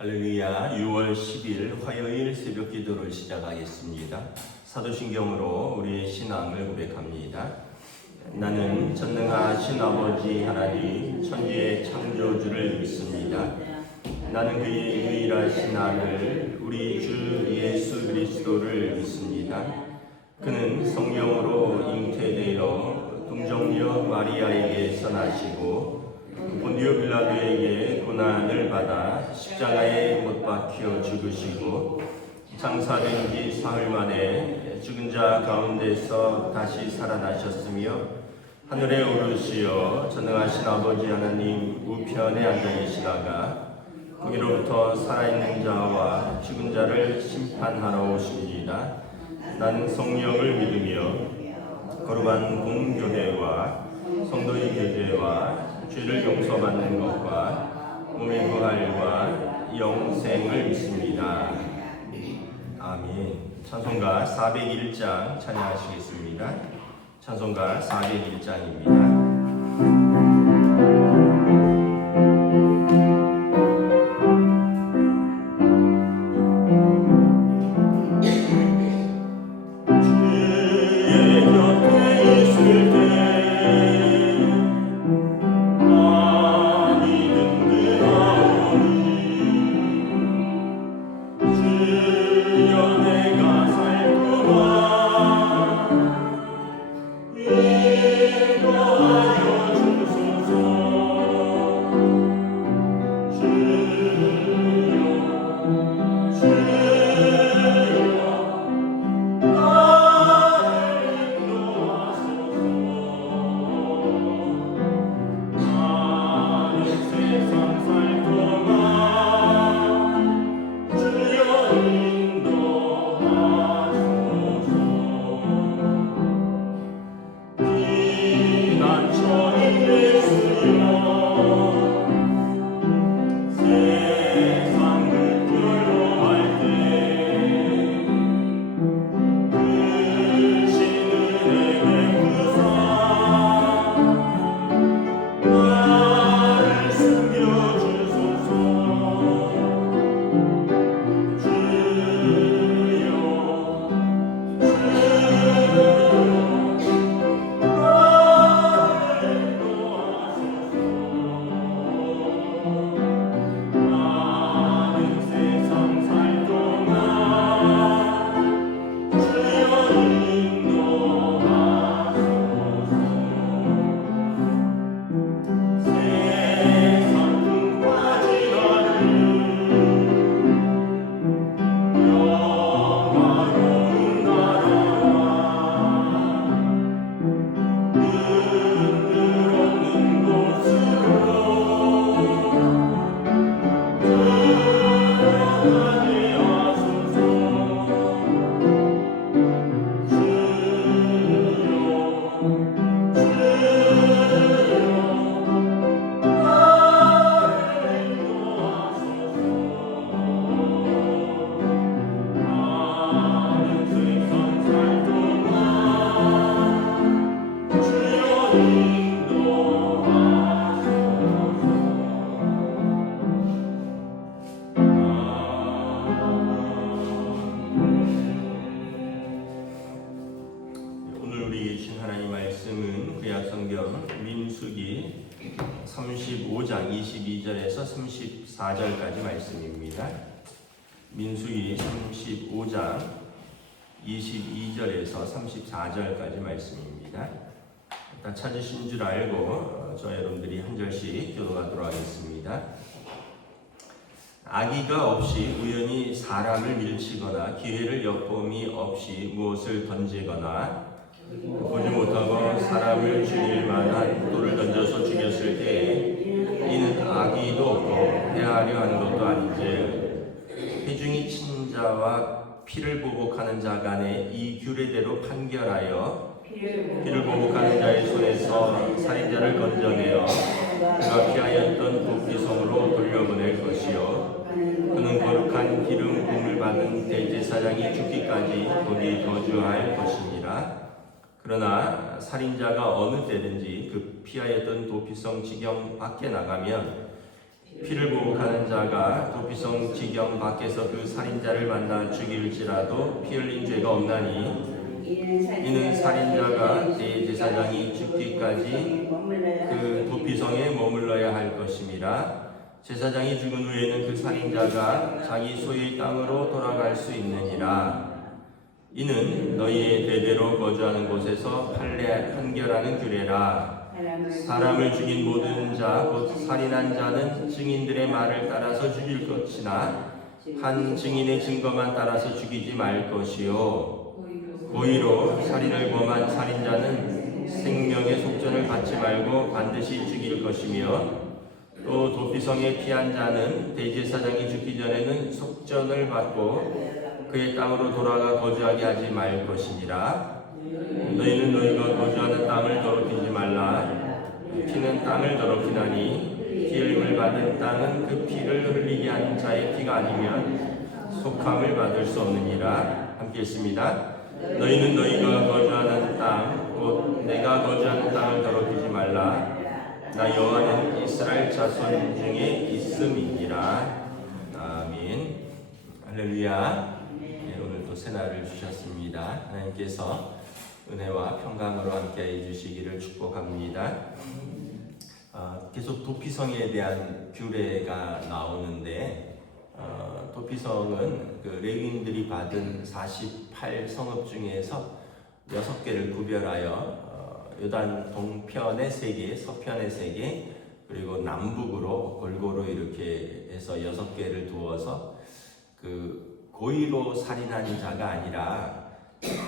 할렐루야. 6월 10일 화요일 새벽 기도를 시작하겠습니다. 사도신경으로 우리의 신앙을 고백합니다. 나는 전능하신 아버지 하나님 천지의 창조주를 믿습니다. 나는 그의 유일하신 아들 우리 주 예수 그리스도를 믿습니다. 그는 성령으로 잉태되어 동정녀 마리아에게서 나시고 본디오 빌라도에게 고난을 받아 십자가에 못 박혀 죽으시고 장사된 지 사흘 만에 죽은 자 가운데서 다시 살아나셨으며 하늘에 오르시어 전능하신 아버지 하나님 우편에 앉아 계시다가 거기로부터 살아있는 자와 죽은 자를 심판하러 오십니다. 나는 성령을 믿으며 거룩한 공교회와 성도의 교제와 죄를 용서받는 것과 몸의 부활과 영생을 믿습니다. 아멘. 찬송가 401장 찬양하시겠습니다. 찬송가 401장입니다. 민수기 35장 22절에서 34절까지 말씀입니다. 민수기 35장 22절에서 34절까지 말씀입니다. 일단 찾으신 줄 알고 저 여러분들이 한 절씩 교독하도록 하겠습니다. 악의가 없이 우연히 사람을 밀치거나 기회를 엿봄이 없이 무엇을 던지거나 보지 못하고 사람을 죽일 만한 돌을 던져서 죽였을 때에 이는 악의도 없고 해하려 하는 것도 아닌지 회중이 친 자와 피를 보복하는 자 간에 이 규례대로 판결하여 피를 보복하는 자의 손에서 살인자를 건져내어 그가 피하였던 도피성으로 돌려보낼 것이요 그는 거룩한 기름 부음을 받은 대제사장이 죽기까지 거기 거주할 것이니라. 그러나 살인자가 어느 때든지 그 피하였던 도피성 지경 밖에 나가면 피를 보복하는 자가 도피성 지경 밖에서 그 살인자를 만나 죽일지라도 피 흘린 죄가 없나니 이는 살인자가 대제사장이 죽기까지 그 도피성에 머물러야 할 것임이라. 제사장이 죽은 후에는 그 살인자가 자기 소유의 땅으로 돌아갈 수 있느니라. 이는 너희의 대대로 거주하는 곳에서 판결하는 규례라. 사람을 죽인 모든 자 곧 살인한 자는 증인들의 말을 따라서 죽일 것이나 한 증인의 증거만 따라서 죽이지 말 것이요. 고의로 살인을 범한 살인자는 생명의 속전을 받지 말고 반드시 죽일 것이며, 또 도피성에 피한 자는 대제사장이 죽기 전에는 속전을 받고 그의 땅으로 돌아가 거주하게 하지 말 것이니라. 너희는 너희가 거주하는 땅을 더럽히지 말라. 피는 땅을 더럽히나니 피 흘림을 받은 땅은 그 피를 흘리게 한 자의 피가 아니면 속함을 받을 수 없느니라. 함께 읽습니다. 너희는 너희가 거주하는 땅 곧 내가 거주하는 땅을 더럽히지 말라. 나 여호와는 이스라엘 자손 중에 있음이니라. 아멘. 할렐루야. 오늘도 새날을 주셨습니다. 하나님께서 은혜와 평강으로 함께해 주시기를 축복합니다. 계속 도피성에 대한 규례가 나오는데, 도피성은 그 레위인들이 받은 48성읍 중에서 6개를 구별하여 요단 동편에 3개, 서편에 3개, 그리고 남북으로 골고루 이렇게 해서 6개를 두어서 그 고의로 살인한 자가 아니라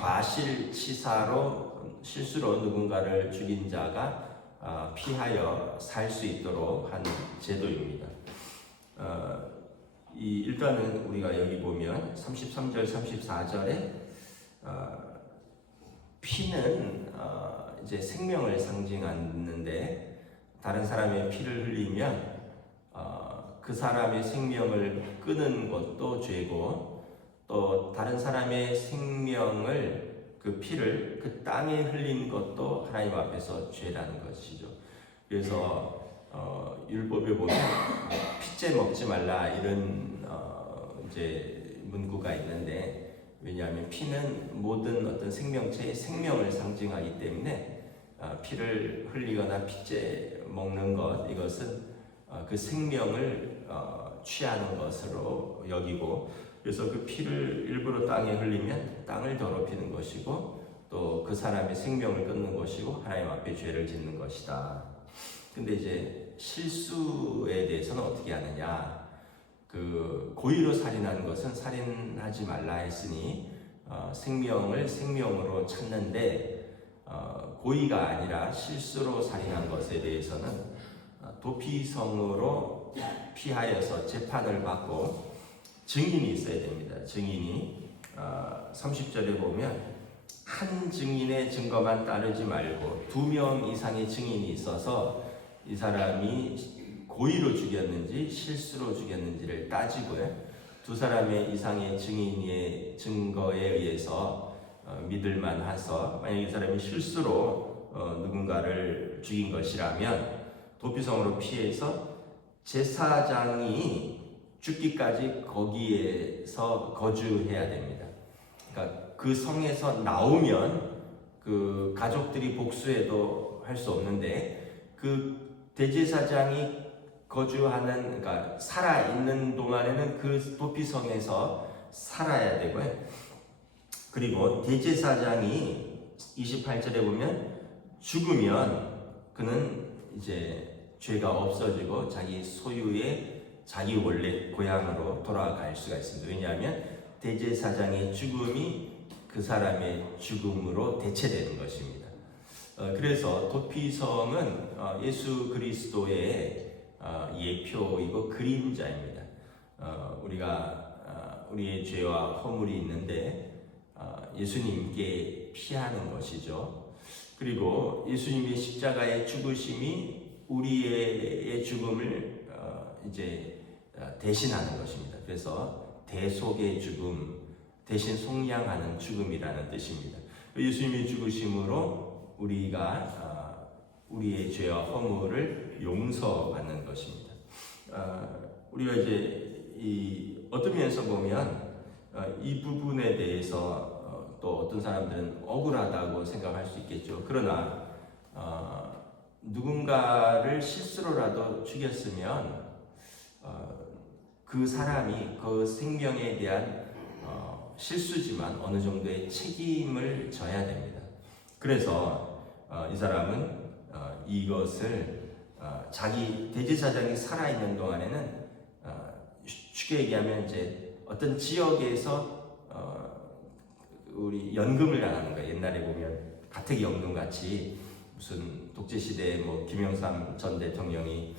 과실치사로 실수로 누군가를 죽인 자가 피하여 살 수 있도록 한 제도입니다. 일단은 우리가 여기 보면 33절, 34절에 피는 이제 생명을 상징하는데, 다른 사람의 피를 흘리면 그 사람의 생명을 끊은 것도 죄고, 또 다른 사람의 생명을 그 피를 그 땅에 흘린 것도 하나님 앞에서 죄라는 것이죠. 그래서 율법에 보면 피째 먹지 말라 이런 이제 문구가 있는데, 왜냐하면 피는 모든 어떤 생명체의 생명을 상징하기 때문에 피를 흘리거나 피째 먹는 것, 이것은 그 생명을 취하는 것으로 여기고, 그래서 그 피를 일부러 땅에 흘리면 땅을 더럽히는 것이고, 또 그 사람의 생명을 끊는 것이고 하나님 앞에 죄를 짓는 것이다. 근데 이제 실수에 대해서는 어떻게 하느냐? 그 고의로 살인하는 것은 살인하지 말라 했으니 생명을 생명으로 찾는데, 고의가 아니라 실수로 살인한 것에 대해서는 도피성으로 피하여서 재판을 받고 증인이 있어야 됩니다. 증인이 30절에 보면 한 증인의 증거만 따르지 말고 2명 이상의 증인이 있어서 이 사람이 고의로 죽였는지 실수로 죽였는지를 따지고요. 2사람의 이상의 증인의 증거에 의해서 믿을만 해서, 만약 이 사람이 실수로 누군가를 죽인 것이라면 도피성으로 피해서 제사장이 죽기까지 거기에서 거주해야 됩니다. 그러니까 그 성에서 나오면 그 가족들이 복수해도 할 수 없는데, 그 대제사장이 거주하는, 그러니까 살아 있는 동안에는 그 도피성에서 살아야 되고요. 그리고 대제사장이 28절에 보면 죽으면 그는 이제 죄가 없어지고 자기 소유의 자기 원래 고향으로 돌아갈 수가 있습니다. 왜냐하면 대제사장의 죽음이 그 사람의 죽음으로 대체되는 것입니다. 그래서 도피성은 예수 그리스도의 예표이고 그림자입니다. 우리가 우리의 죄와 허물이 있는데 예수님께 피하는 것이죠. 그리고 예수님의 십자가의 죽으심이 우리의 죽음을 이제 대신하는 것입니다. 그래서 대속의 죽음, 대신 속량하는 죽음이라는 뜻입니다. 예수님의 죽으심으로 우리가 우리의 죄와 허물을 용서받는 것입니다. 우리가 이제 어떤 면에서 보면 이 부분에 대해서 또 어떤 사람들은 억울하다고 생각할 수 있겠죠. 그러나 누군가를 실수로라도 죽였으면 그 사람이 그 생명에 대한 실수지만 어느 정도의 책임을 져야 됩니다. 그래서 이 사람은 이것을 자기 대제사장이 살아있는 동안에는 쉽게 얘기하면 이제 어떤 지역에서 우리 연금을 나가는 거예요. 옛날에 보면 가택연금 같이 무슨 독재 시대에 뭐 김영삼 전 대통령이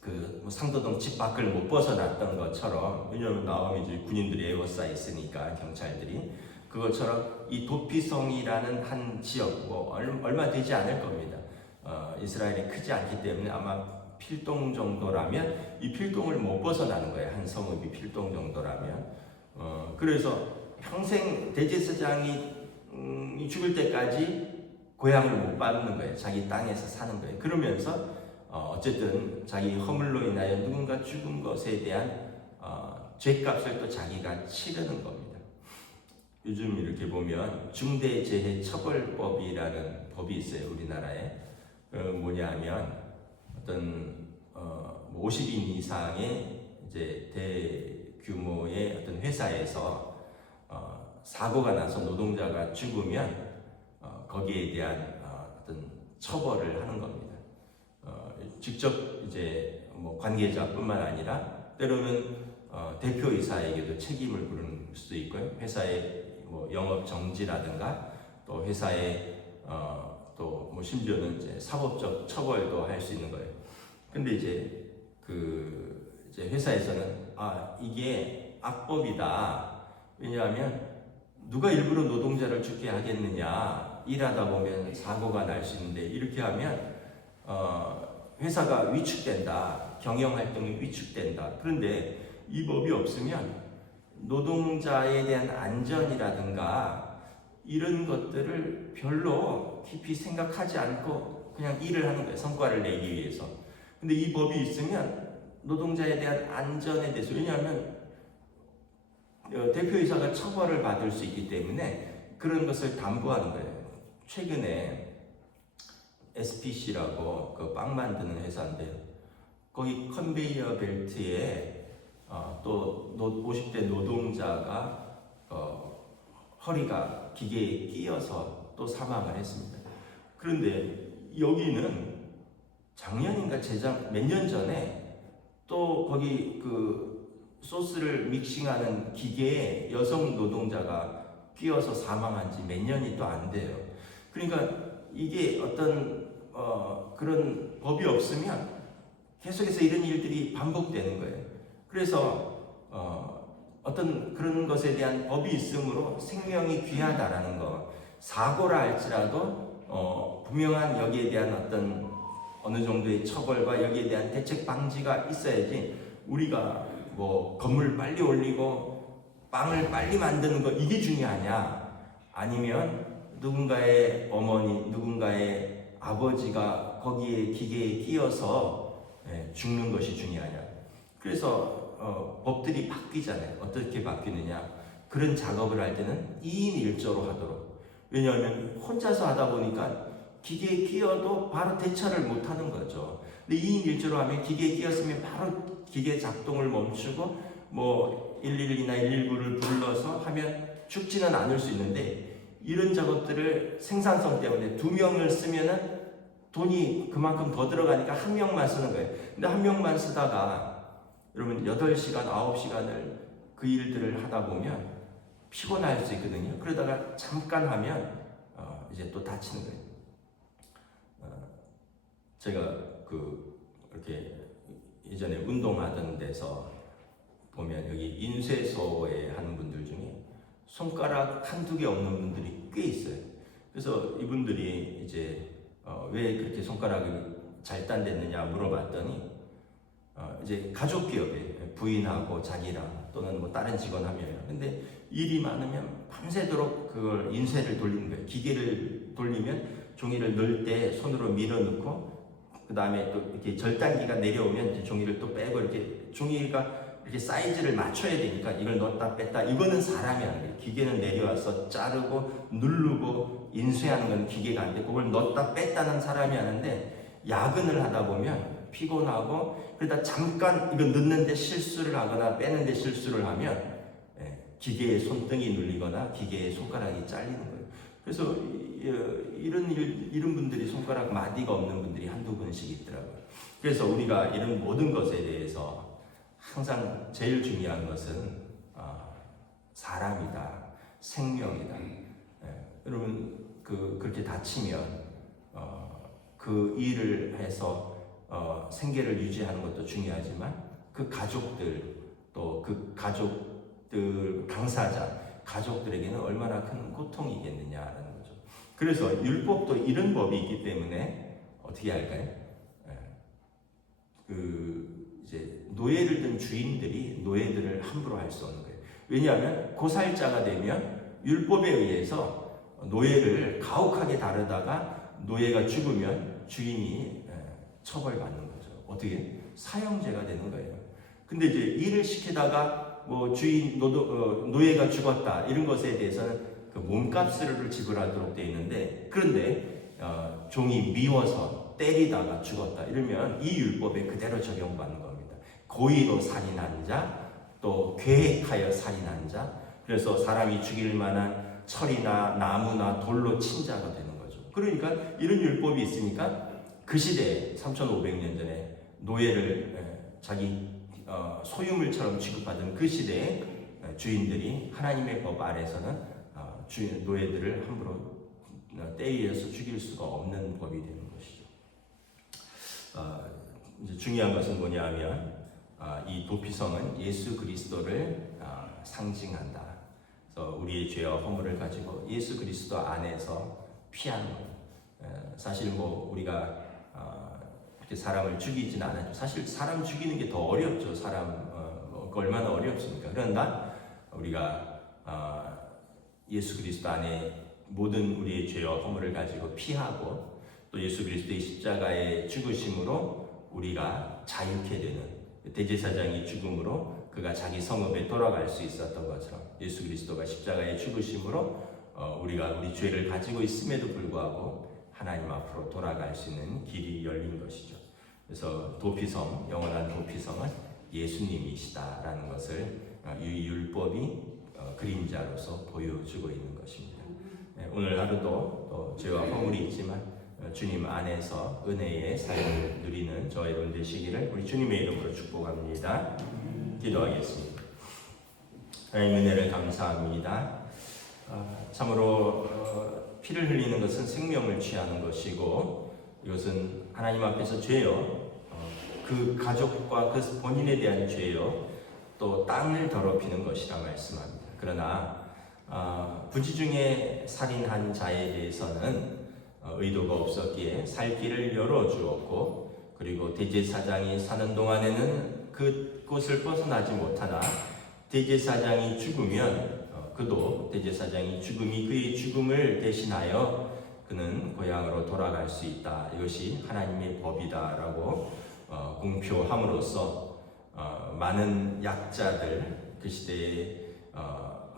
그 상도동 집 밖을 못 벗어났던 것처럼, 왜냐하면 나오면 이제 군인들이 에워싸 있으니까 경찰들이, 그것처럼 이 도피성이라는 한 지역 뭐 얼마 되지 않을 겁니다. 이스라엘이 크지 않기 때문에 아마 필동 정도라면 이 필동을 못 벗어나는 거예요. 한 성읍이 필동 정도라면. 그래서 평생 대제사장이 죽을 때까지 고향을 못 받는 거예요. 자기 땅에서 사는 거예요. 그러면서 어쨌든 자기 허물로 인하여 누군가 죽은 것에 대한 죄값을 또 자기가 치르는 겁니다. 요즘 이렇게 보면 중대재해처벌법이라는 법이 있어요. 우리나라에. 뭐냐면 어떤 50인 이상의 이제 대규모의 어떤 회사에서 사고가 나서 노동자가 죽으면 거기에 대한 어떤 처벌을 하는 겁니다. 직접 이제 뭐 관계자뿐만 아니라 때로는 대표이사에게도 책임을 물을 수도 있고요. 회사의 뭐 영업 정지라든가 또 회사의 또 뭐 심지어는 이제 사법적 처벌도 할 수 있는 거예요. 근데 이제 이제 회사에서는 이게 악법이다. 왜냐하면 누가 일부러 노동자를 죽게 하겠느냐. 일하다 보면 사고가 날 수 있는데 이렇게 하면 회사가 위축된다. 경영 활동이 위축된다. 그런데 이 법이 없으면 노동자에 대한 안전이라든가 이런 것들을 별로 깊이 생각하지 않고 그냥 일을 하는 거예요. 성과를 내기 위해서. 근데 이 법이 있으면 노동자에 대한 안전에 대해서, 왜냐하면 대표이사가 처벌을 받을 수 있기 때문에 그런 것을 담보하는 거예요. 최근에 SPC라고 그 빵 만드는 회사인데요. 거기 컨베이어 벨트에 또 50대 노동자가 허리가 기계에 끼어서 또 사망을 했습니다. 그런데 여기는 작년인가 몇 년 전에 또 거기 그 소스를 믹싱하는 기계에 여성 노동자가 끼어서 사망한 지 몇 년이 또 안 돼요. 그러니까 이게 어떤 그런 법이 없으면 계속해서 이런 일들이 반복되는 거예요. 그래서 어떤 그런 것에 대한 법이 있으므로 생명이 귀하다라는 거, 사고라 할지라도 분명한 여기에 대한 어떤 어느 정도의 처벌과 여기에 대한 대책 방지가 있어야지, 우리가 뭐 건물 빨리 올리고 빵을 빨리 만드는 거 이게 중요하냐, 아니면 누군가의 어머니, 누군가의 아버지가 거기에 기계에 끼어서 죽는 것이 중요하냐. 그래서 법들이 바뀌잖아요. 어떻게 바뀌느냐. 그런 작업을 할 때는 2인 1조로 하도록. 왜냐하면 혼자서 하다 보니까 기계에 끼어도 바로 대처를 못하는 거죠. 근데 2인 1조로 하면 기계에 끼었으면 바로 기계 작동을 멈추고 뭐 112나 119를 불러서 하면 죽지는 않을 수 있는데, 이런 작업들을 생산성 때문에 2명을 쓰면은 돈이 그만큼 더 들어가니까 1명만 쓰는 거예요. 근데 1명만 쓰다가 여러분 8시간, 9시간을 그 일들을 하다 보면 피곤할 수 있거든요. 그러다가 잠깐 하면 이제 또 다치는 거예요. 제가 이렇게 예전에 운동하던 데서 보면 여기 인쇄소에 하는 분들 중에 손가락 한두 개 없는 분들이 꽤 있어요. 그래서 이분들이 이제 왜 그렇게 손가락이 잘단됐느냐 물어봤더니 이제 가족 기업에 부인하고 자기랑 또는 뭐 다른 직원 한 명이랑, 근데 일이 많으면 밤새도록 그걸 인쇄를 돌리는 거예요. 기계를 돌리면 종이를 넣을 때 손으로 밀어넣고 그 다음에 또 이렇게 절단기가 내려오면 이제 종이를 또 빼고 이렇게 종이가 이렇게 사이즈를 맞춰야 되니까 이걸 넣었다 뺐다. 이거는 사람이 하는 거예요. 기계는 내려와서 자르고 누르고 인쇄하는 건 기계가 하는데 그걸 넣었다 뺐다는 사람이 하는데 야근을 하다 보면 피곤하고 그러다 잠깐 이거 넣는데 실수를 하거나 빼는데 실수를 하면 기계의 손등이 눌리거나 기계의 손가락이 잘리는 거예요. 그래서 이런 분들이 손가락 마디가 없는 분들이 한두 분씩 있더라고요. 그래서 우리가 이런 모든 것에 대해서 항상 제일 중요한 것은 사람이다, 생명이다. 여러분 그렇게 다치면 그 일을 해서 생계를 유지하는 것도 중요하지만 그 가족들 또 그 가족들 당사자 가족들에게는 얼마나 큰 고통이겠느냐라는 거죠. 그래서 율법도 이런 법이 있기 때문에 어떻게 할까요? 이제 노예를 든 주인들이 노예들을 함부로 할 수 없는 거예요. 왜냐하면 고살자가 되면 율법에 의해서 노예를 가혹하게 다루다가 노예가 죽으면 주인이 처벌받는 거죠. 어떻게? 사형제가 되는 거예요. 근데 이제 일을 시키다가 뭐 노예가 죽었다 이런 것에 대해서는 그 몸값을 지불하도록 되어 있는데 그런데 종이 미워서 때리다가 죽었다 이러면 이 율법에 그대로 적용받는 겁니다. 고의로 살인한 자, 또 계획하여 살인한 자, 그래서 사람이 죽일 만한 철이나 나무나 돌로 친 자가 되는 거죠. 그러니까 이런 율법이 있으니까 그 시대에 3500년 전에 노예를 자기 소유물처럼 취급받은 그 시대에 주인들이 하나님의 법 아래서는 노예들을 함부로 때리려서 죽일 수가 없는 법이 되는 것이죠. 이제 중요한 것은 뭐냐면 이 도피성은 예수 그리스도를 상징한다. 그래서 우리의 죄와 허물을 가지고 예수 그리스도 안에서 피하는 것. 사실 뭐 우리가 이렇게 사람을 죽이지는 않아요. 사실 사람 죽이는 게 더 어렵죠. 얼마나 어렵습니까? 그런다 우리가 예수 그리스도 안에 모든 우리의 죄와 허물을 가지고 피하고 또 예수 그리스도의 십자가의 죽으심으로 우리가 자유케 되는 대제사장이 죽음으로 그가 자기 성읍에 돌아갈 수 있었던 것처럼 예수 그리스도가 십자가의 죽으심으로 우리가 우리 죄를 가지고 있음에도 불구하고 하나님 앞으로 돌아갈 수 있는 길이 열린 것이죠. 그래서 도피성, 영원한 도피성은 예수님이시다라는 것을 이 율법이 그림자로서 보여주고 있는 것입니다. 오늘 하루도 또 죄와 허물이 있지만 주님 안에서 은혜의 삶을 누리는 저와 여러분 되시기를 우리 주님의 이름으로 축복합니다. 기도하겠습니다. 하나님 은혜를 감사합니다. 참으로 피를 흘리는 것은 생명을 취하는 것이고 이것은 하나님 앞에서 죄요 그 가족과 그 본인에 대한 죄요 또 땅을 더럽히는 것이라 말씀합니다. 그러나 부지 중에 살인한 자에 대해서는 의도가 없었기에 살 길을 열어주었고 그리고 대제사장이 사는 동안에는 그곳을 벗어나지 못하나 대제사장이 죽으면 그도 대제사장이 죽음이 그의 죽음을 대신하여 그는 고향으로 돌아갈 수 있다. 이것이 하나님의 법이다라고 공표함으로써 많은 약자들 그 시대에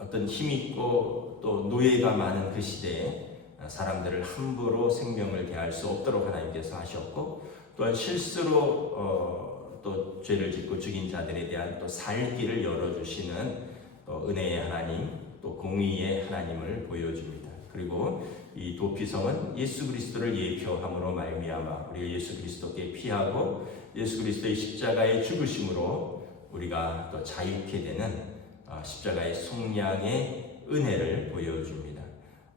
어떤 힘있고 또 노예가 많은 그 시대에 사람들을 함부로 생명을 대할 수 없도록 하나님께서 하셨고 또한 실수로 또 죄를 짓고 죽인 자들에 대한 또 살 길을 열어주시는 또 은혜의 하나님 또 공의의 하나님을 보여줍니다. 그리고 이 도피성은 예수 그리스도를 예표함으로 말미암아 우리가 예수 그리스도께 피하고 예수 그리스도의 십자가의 죽으심으로 우리가 또 자유케 되는 십자가의 속량의 은혜를 보여줍니다.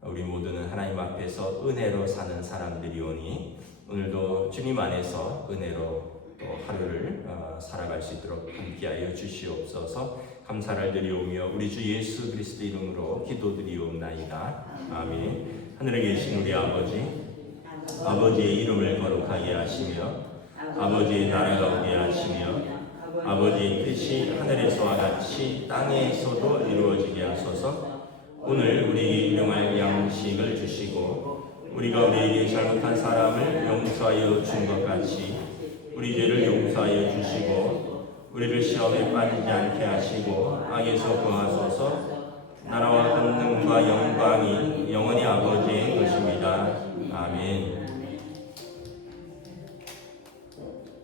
우리 모두는 하나님 앞에서 은혜로 사는 사람들이오니 오늘도 주님 안에서 은혜로 또 하루를 살아갈 수 있도록 함께하여 주시옵소서. 감사를 드리오며 우리 주 예수 그리스도 이름으로 기도드리옵나이다. 아멘. 하늘에 계신 우리 아버지의 이름을 거룩하게 하시며 아버지의 나라가 오게 하시며 아버지의 뜻이 하늘에서와 같이 땅에서도 이루어지게 하소서. 오늘 우리에게 일용할 양식을 주시고 우리가 우리에게 잘못한 사람을 용서하여 준 것 같이 우리 죄를 용서하여 주시고 우리를 시험에 빠지지 않게 하시고 악에서 구하소서.